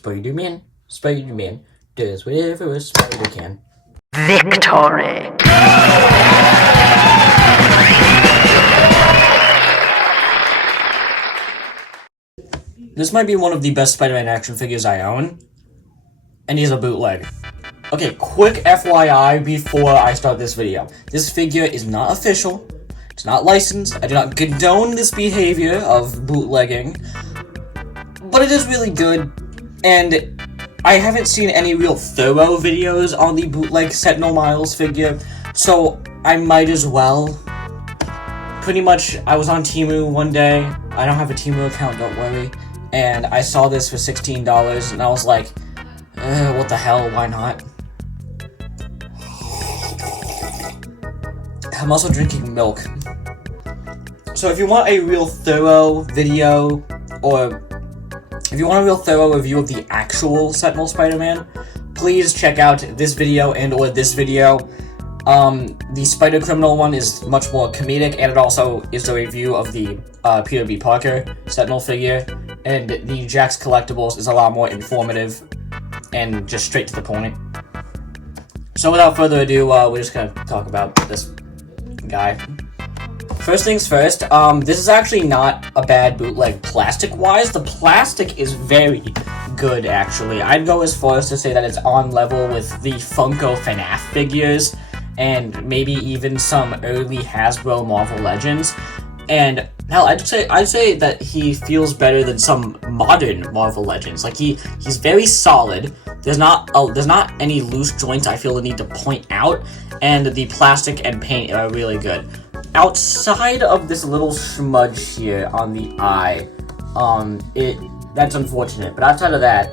Spider-Man, Spider-Man does whatever a spider can. Victory! This might be one of the best Spider-Man action figures I own, and he's a bootleg. Okay, quick FYI before I start this video. This figure is not official, it's not licensed, I do not condone this behavior of bootlegging, but it is really good, and I haven't seen any real thorough videos on the bootleg Sentinel Miles figure, so I might as well. Pretty much, I was on Temu one day, I don't have a Temu account, don't worry, and I saw this for $16, and I was like, what the hell, why not? I'm also drinking milk. So if you want a real thorough video, or if you want a real thorough review of the actual Sentinel Spider-Man, please check out this video and or this video. The Spider Criminal one is much more comedic, and it also is a review of the Peter B. Parker Sentinel figure, and the Jax Collectibles is a lot more informative and just straight to the point. So without further ado, we're just gonna talk about this guy. First things first, this is actually not a bad bootleg plastic-wise. The plastic is very good, actually. I'd go as far as to say that it's on level with the Funko FNAF figures, and maybe even some early Hasbro Marvel Legends. And hell, I'd say that he feels better than some modern Marvel Legends. Like he's very solid. There's not any loose joints I feel the need to point out, and the plastic and paint are really good. Outside of this little smudge here on the eye, that's unfortunate. But outside of that,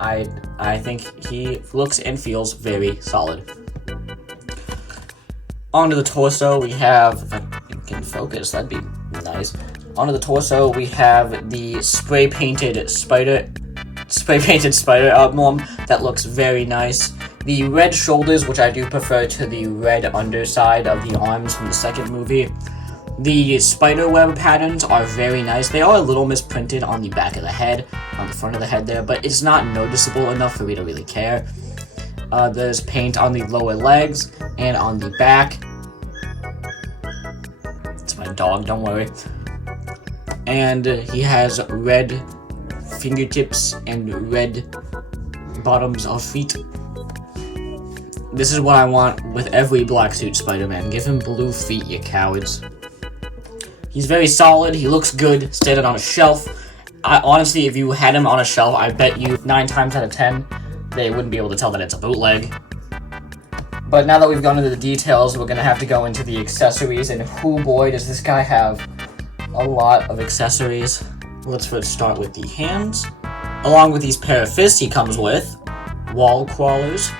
I think he looks and feels very solid. Onto the torso, we have, if I can focus, that'd be nice. Onto the torso, we have the spray painted spider emblem that looks very nice. The red shoulders, which I do prefer to the red underside of the arms from the second movie. The spiderweb patterns are very nice. They are a little misprinted on the back of the head, on the front of the head there, but it's not noticeable enough for me to really care. There's paint on the lower legs and on the back. It's my dog, don't worry. And he has red fingertips and red bottoms of feet. This is what I want with every black suit Spider-Man. Give him blue feet, you cowards. He's very solid, he looks good, standing on a shelf. Honestly, if you had him on a shelf, I bet you 9 times out of 10, they wouldn't be able to tell that it's a bootleg. But now that we've gone into the details, we're gonna have to go into the accessories, and oh boy, does this guy have a lot of accessories. Let's first start with the hands. Along with these pair of fists, he comes with wall crawlers.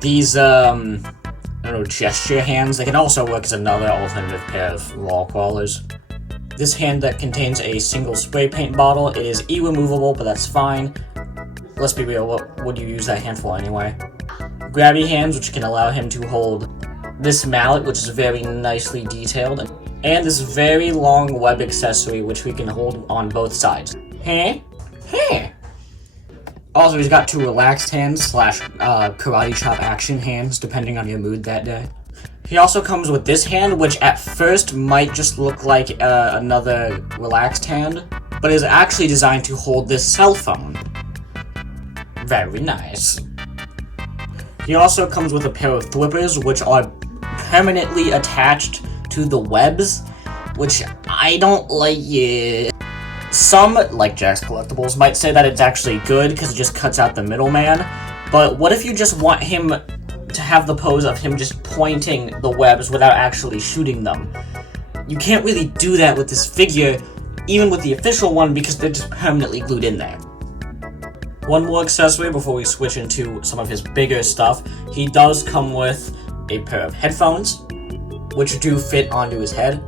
These, gesture hands. They can also work as another alternative pair of wall crawlers. This hand that contains a single spray paint bottle, it is e-removable, but that's fine. Let's be real, what would you use that hand for anyway? Grabby hands, which can allow him to hold this mallet, which is very nicely detailed, and this very long web accessory, which we can hold on both sides. Also, he's got 2 relaxed hands / karate chop action hands, depending on your mood that day. He also comes with this hand, which at first might just look like another relaxed hand, but is actually designed to hold this cell phone. Very nice. He also comes with a pair of thwippers, which are permanently attached to the webs, which I don't like it. Some, like Jax Collectibles, might say that it's actually good because it just cuts out the middleman, but what if you just want him to have the pose of him just pointing the webs without actually shooting them? You can't really do that with this figure, even with the official one, because they're just permanently glued in there. One more accessory before we switch into some of his bigger stuff. He does come with a pair of headphones, which do fit onto his head.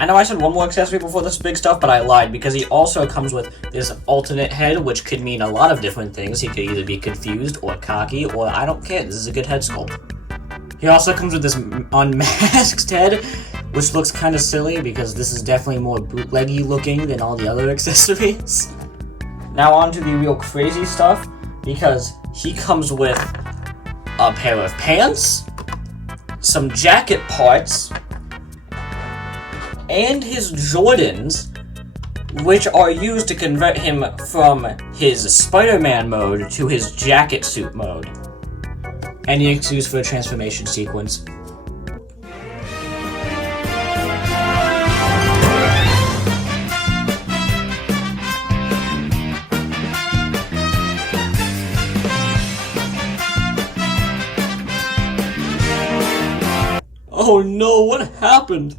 I know I said one more accessory before this big stuff, but I lied, because he also comes with this alternate head, which could mean a lot of different things. He could either be confused or cocky, or I don't care, this is a good head sculpt. He also comes with this unmasked head, which looks kind of silly, because this is definitely more bootleggy looking than all the other accessories. Now on to the real crazy stuff. because he comes with a pair of pants, some jacket parts, and his Jordans, which are used to convert him from his Spider-Man mode to his jacket suit mode. Any excuse for a transformation sequence. Oh no, what happened?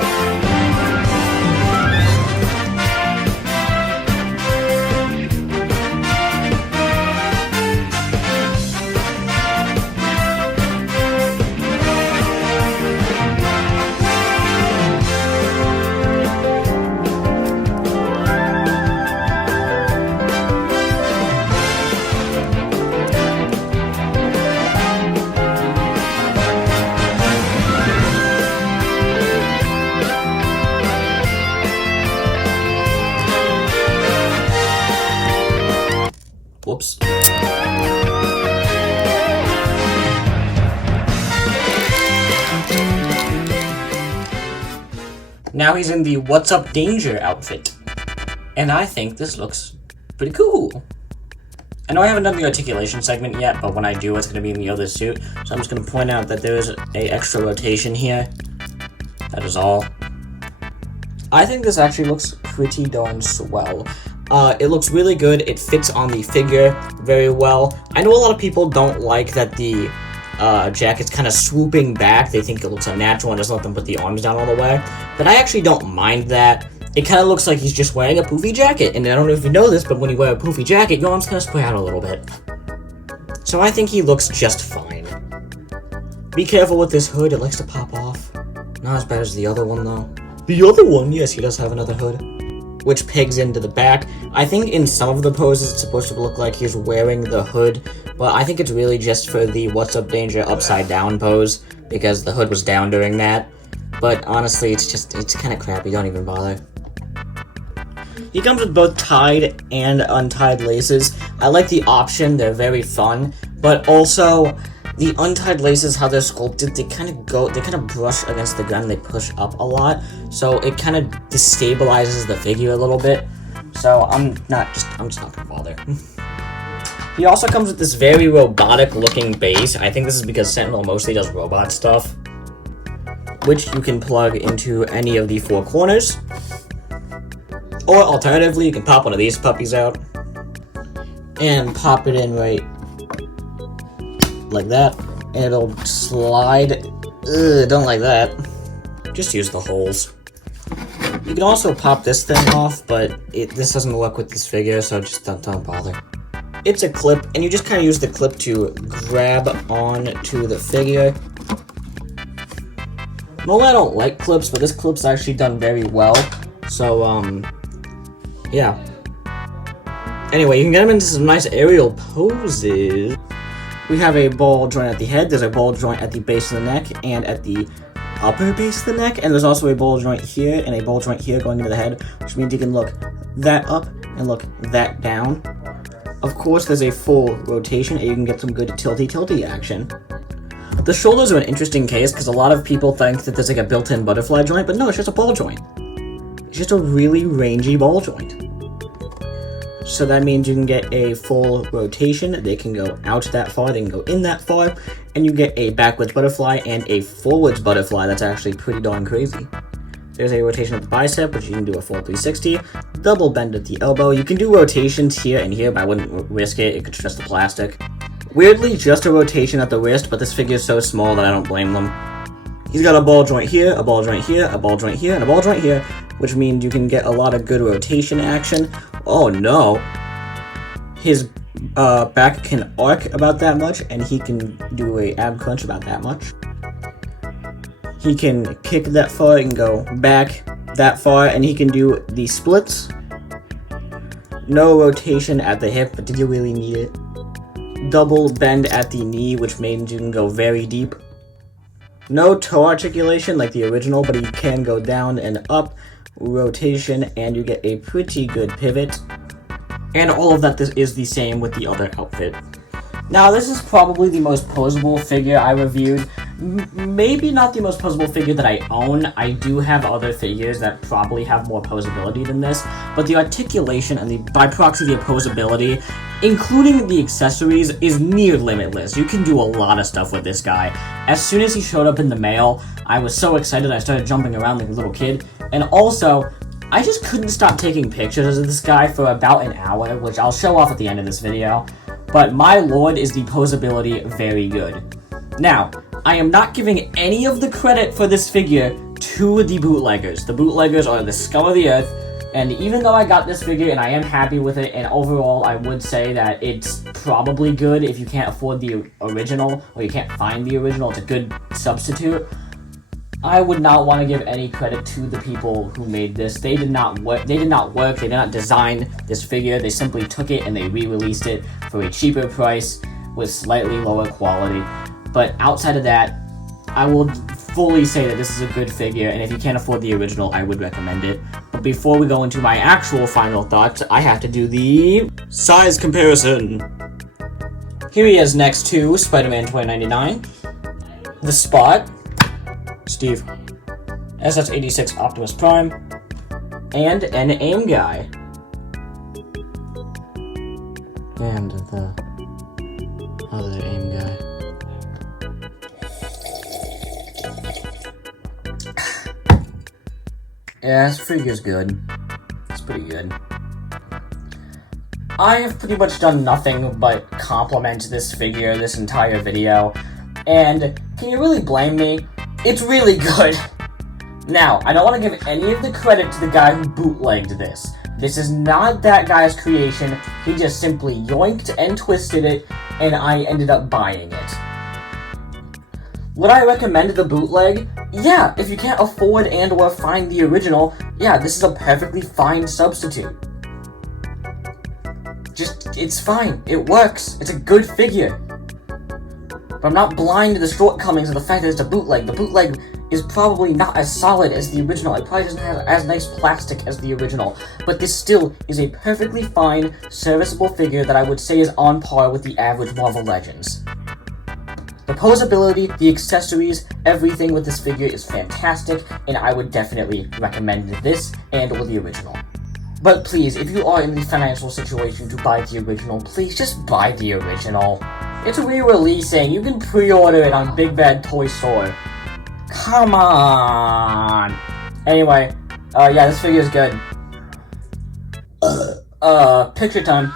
Whoops. Now he's in the What's Up Danger outfit. And I think this looks pretty cool. I know I haven't done the articulation segment yet, but when I do, it's going to be in the other suit. So I'm just going to point out that there is a extra rotation here. That is all. I think this actually looks pretty darn swell. It looks really good. It fits on the figure very well. I know a lot of people don't like that the jacket's kind of swooping back. They think it looks unnatural and doesn't let them put the arms down all the way. But I actually don't mind that. It kind of looks like he's just wearing a poofy jacket. And I don't know if you know this, but when you wear a poofy jacket, your arms kind of spread out a little bit. So I think he looks just fine. Be careful with this hood. It likes to pop off. Not as bad as the other one, though. The other one, yes, he does have another hood, which pegs into the back. I think in some of the poses it's supposed to look like he's wearing the hood, but I think it's really just for the What's Up Danger upside down pose, because the hood was down during that. But honestly, it's kind of crappy, don't even bother. He comes with both tied and untied laces. I like the option, they're very fun, but also the untied laces, how they're sculpted, they kind of brush against the ground, they push up a lot, so it kind of destabilizes the figure a little bit. So I'm just not gonna bother. He also comes with this very robotic looking base. I think this is because Sentinel mostly does robot stuff, which you can plug into any of the four corners. Or alternatively, you can pop one of these puppies out and pop it in right like that, and it'll slide. Ugh, don't like that. Just use the holes. You can also pop this thing off, but this doesn't work with this figure, so just don't bother. It's a clip, and you just kind of use the clip to grab on to the figure. Normally I don't like clips, but this clip's actually done very well, so yeah. Anyway, you can get him into some nice aerial poses. We have a ball joint at the head, there's a ball joint at the base of the neck, and at the upper base of the neck, and there's also a ball joint here, and a ball joint here going into the head, which means you can look that up, and look that down. Of course, there's a full rotation, and you can get some good tilty action. The shoulders are an interesting case, because a lot of people think that there's like a built-in butterfly joint, but no, it's just a ball joint. It's just a really rangy ball joint. So that means you can get a full rotation, they can go out that far, they can go in that far, and you get a backwards butterfly and a forwards butterfly that's actually pretty darn crazy. There's a rotation at the bicep, which you can do a full 360, double bend at the elbow. You can do rotations here and here, but I wouldn't risk it, it could stress the plastic. Weirdly, just a rotation at the wrist, but this figure is so small that I don't blame them. He's got a ball joint here, a ball joint here, a ball joint here, and a ball joint here, which means you can get a lot of good rotation action. Oh no! His back can arc about that much, and he can do a ab crunch about that much. He can kick that far and go back that far, and he can do the splits. No rotation at the hip, but did you really need it? Double bend at the knee, which means you can go very deep. No toe articulation like the original, but he can go down and up, rotation, and you get a pretty good pivot. And all of that is the same with the other outfit. Now, this is probably the most posable figure I reviewed. Maybe not the most posable figure that I own. I do have other figures that probably have more posability than this, but the articulation and by proxy the posability, including the accessories, is near limitless. You can do a lot of stuff with this guy. As soon as he showed up in the mail, I was so excited I started jumping around like a little kid, and also, I just couldn't stop taking pictures of this guy for about an hour, which I'll show off at the end of this video. But my lord, is the posability very good. Now, I am not giving any of the credit for this figure to the bootleggers. The bootleggers are the scum of the earth, and even though I got this figure and I am happy with it, and overall I would say that it's probably good if you can't afford the original, or you can't find the original, it's a good substitute. I would not want to give any credit to the people who made this. They did not work, they did not design this figure. They simply took it and they re-released it for a cheaper price with slightly lower quality. But outside of that, I will fully say that this is a good figure, and if you can't afford the original, I would recommend it. But before we go into my actual final thoughts, I have to do the size comparison. Here he is next to Spider-Man 2099, the Spot, Steve, SS86 Optimus Prime, and an AIM guy. And the other AIM guy. Yeah, this figure's good. It's pretty good. I have pretty much done nothing but compliment this figure this entire video, and can you really blame me? It's really good. Now, I don't want to give any of the credit to the guy who bootlegged this. This is not that guy's creation. He just simply yoinked and twisted it, and I ended up buying it. Would I recommend the bootleg? Yeah, if you can't afford and or find the original, yeah, this is a perfectly fine substitute. It's fine. It works. It's a good figure. But I'm not blind to the shortcomings of the fact that it's a bootleg. The bootleg is probably not as solid as the original. It probably doesn't have as nice plastic as the original. But this still is a perfectly fine, serviceable figure that I would say is on par with the average Marvel Legends. The posability, the accessories, everything with this figure is fantastic, and I would definitely recommend this and or the original. But please, if you are in the financial situation to buy the original, please just buy the original. It's re-releasing. You can pre-order it on Big Bad Toy Store. Come on. Anyway, yeah, this figure is good. Picture time.